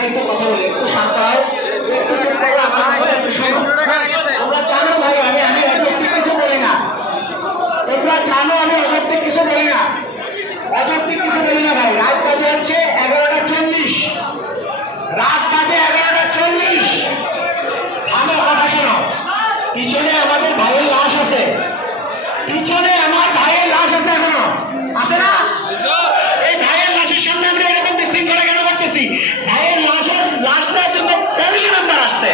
আমরা একটু কথা বলি, একটু শান্ত হয়, একটু চুপ করে আমার কথা একটু শোনো। তোমরা জানো ভাই আমি অযৌক্তিক কিছু বলি না, তোমরা জানো আমি অযৌক্তিক কিছু বলি না, অযৌক্তিক কিছু বলি না ভাই। রাত বাজে হচ্ছে 11:40, রাত বাজে 11:40। আমার কথা শোনো, পিছনে আমাদের ভাইয়ের লাশ আছে, পিছনে আমার ভাইয়ের লাশ আছে, এখনো আছে না? এই ভাইয়ের লাশের সামনে আমরা এরকম বিশৃঙ্খলা কেন করতেছি? ভাইয়ের লাশটা কিন্তু ফ্যামিলি মেম্বার আসছে।